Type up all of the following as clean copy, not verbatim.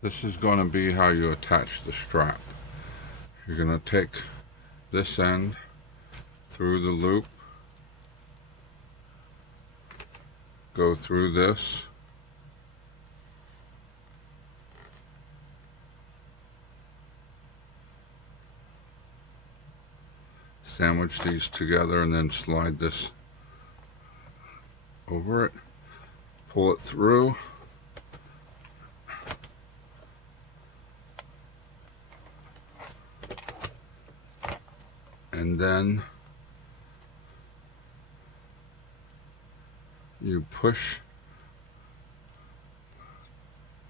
This is going to be how you attach the strap. You're going to take this end through the loop, go through this, sandwich these together, and then slide this over it, pull it through, and then you push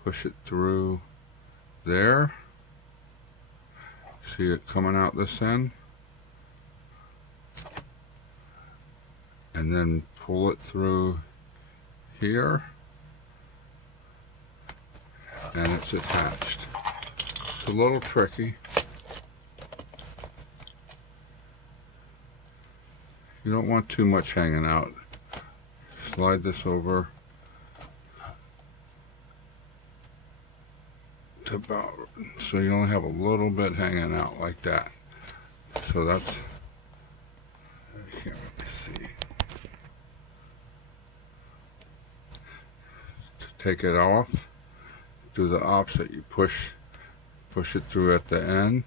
it through there. See it coming out this end, and then pull it through here, and it's attached. It's a little tricky. You don't want too much hanging out. Slide this over to about, so you only have a little bit hanging out like that. So that's, I can't really see. To take it off, do the opposite. You push it through at the end,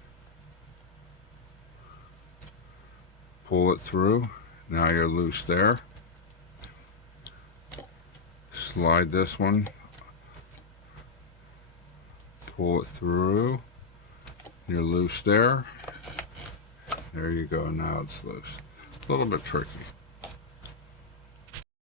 pull it through. Now you're loose there. Slide this one, pull it through, you're loose there. There you go, now it's loose. A little bit tricky.